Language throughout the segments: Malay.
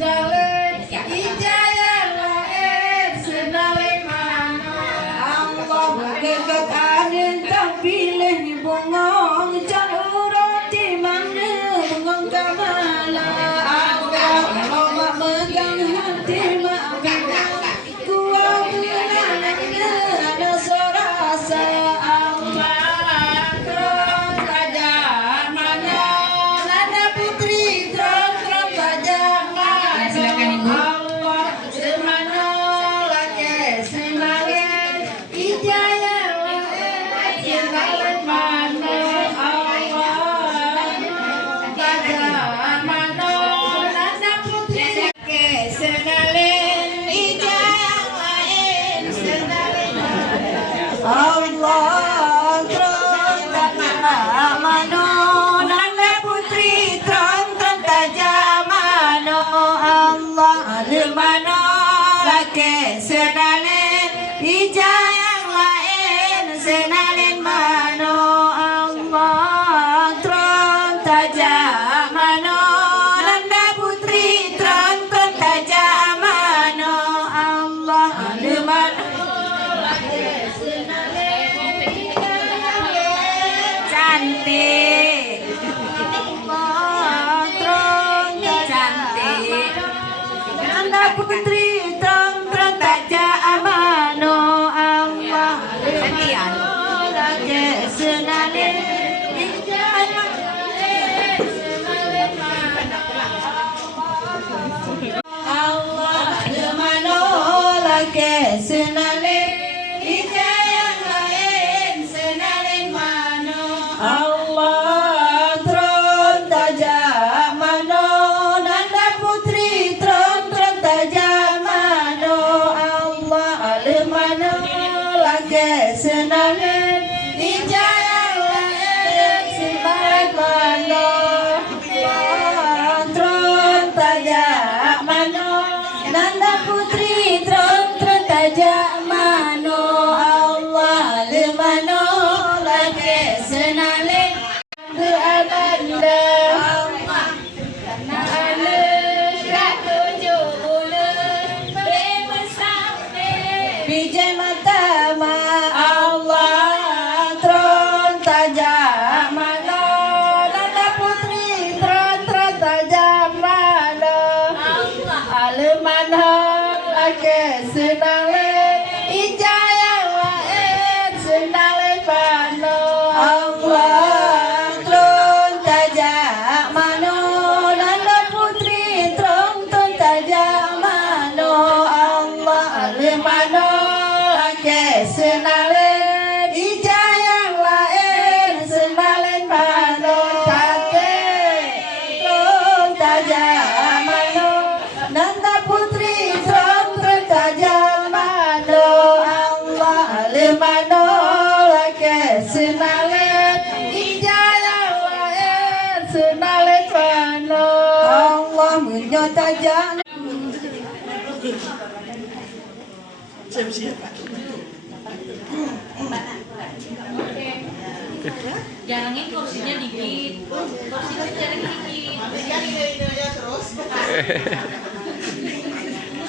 senale ijaya lain senale mana Allah dekat anin tak pilih bongong roti mana bongong kamala Allah Allah megang hati maafkan kuat ada sorasa Allah terus saja mana nada putri terus saja mana silakan ibu Allah semana laki senalen ijaya senalen mana Allah saja mana nada putri laki senalen ijaya senalen Allah terus mano nanda putri terus tajamano Allah mano laki senalen ijayang lain senalen mano Allah terus tajamano nanda putri terus tajamano Allah mano cantik cantik anda putri terang taja amano Allah gantian lagi senale Allah mano lagi senale ijayang lain senale mano Allah tron tajam mano nanda putri tron tajam mano Allah alemano lagi senale ijayang lain senale mano Allah tron tajam mano nanda putri tron tajam mano Allah alemano lagi senale Ananda Bijay Matama Allah tron tajam mano nanda putri tron tajam mano alemana lagi senale ijaya lain senale pano Allah tron tajam mano nanda putri tron tajam mano Allah alemano lagi senale ijaya lain senale pano tate tron tajam mano nanda putri tron tajam mano Allah alemano lagi senale ijaya lain senale pano Allah menyotajam Jarangin kursinya dikit. Kursinya jarangin dikit.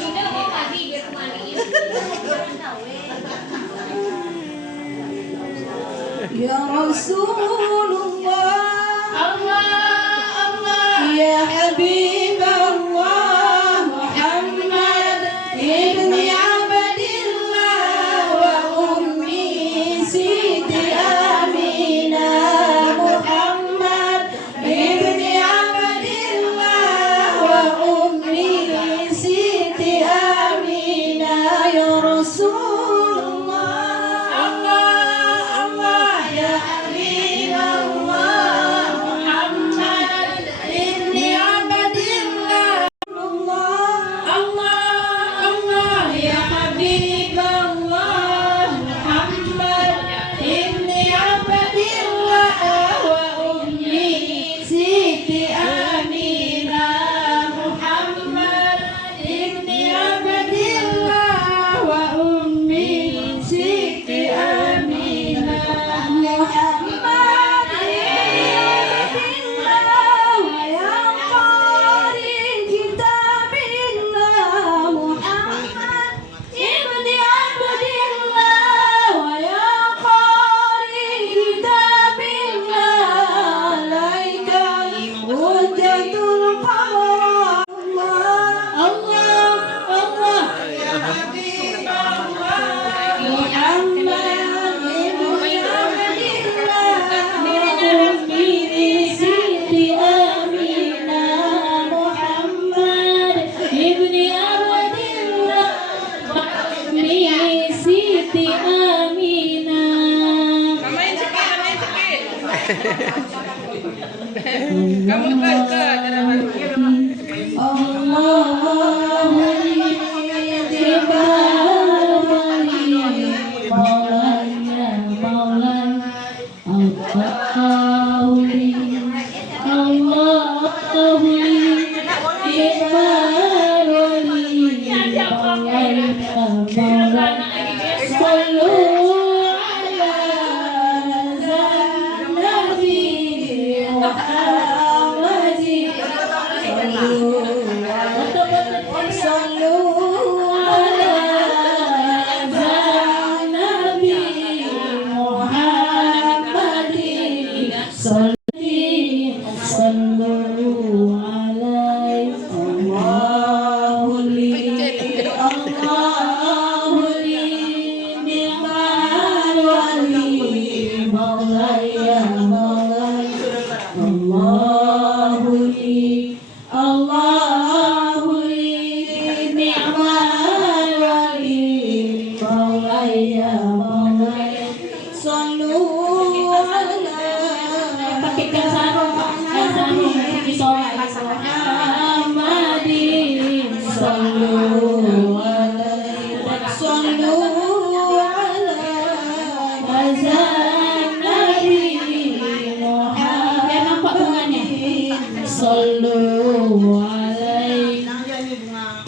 Ini mau mandi biar kemaniin. Ya Rasulullah Allah Allah Ya Habib Allah Muhammad Ibni Abdillah Wa Ummi Siti Aminah Muhammad Ibni Abdillah Wa Ummi Siti Aminah Ya Rasulullah Allah Allah Ya Habib Allah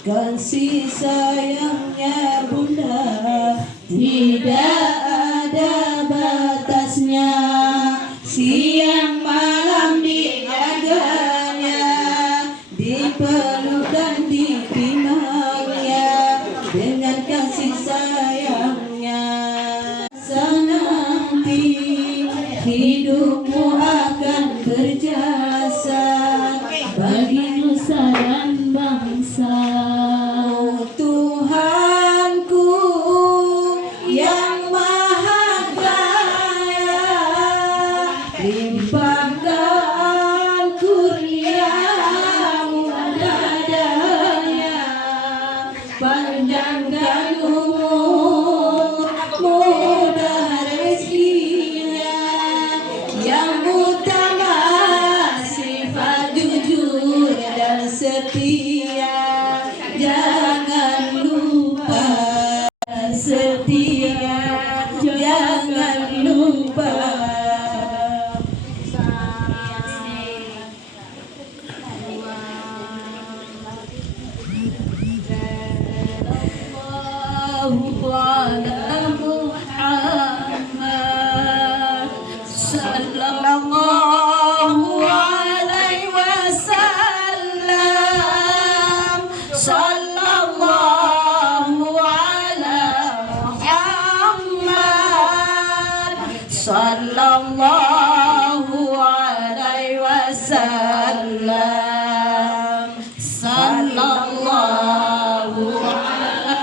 Kasih sayangnya Bunda tidak ada batasnya, siang malam dijaganya, diperlukan dipinangnya dengan kasih sayangnya. Nanti hidupmu akan berjasa bagi nusa dan bangsa. Oh, Tuhanku yang maha kaya, limpahkan kurniamu dadanya, panjangkan umur, mudah rezekinya, yang utama sifat jujur dan setia. Jangan lupa setia, jangan lupa. Sallallahu alaihi wasallam. Sallallahu ala Muhammad. Sallallahu alaihi wasallam. Sallallahu ala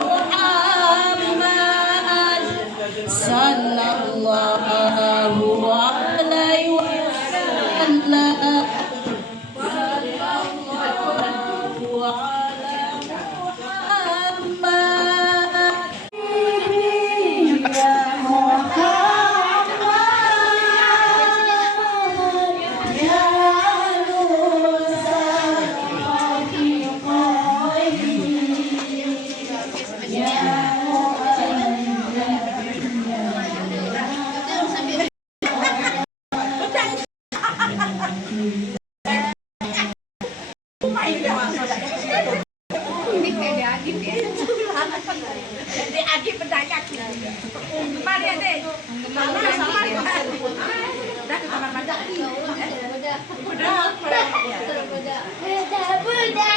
Muhammad. Sallallahu alaihi wasallam. Adik bertanya kemari adik, kemari udah ke kamar mandi, udah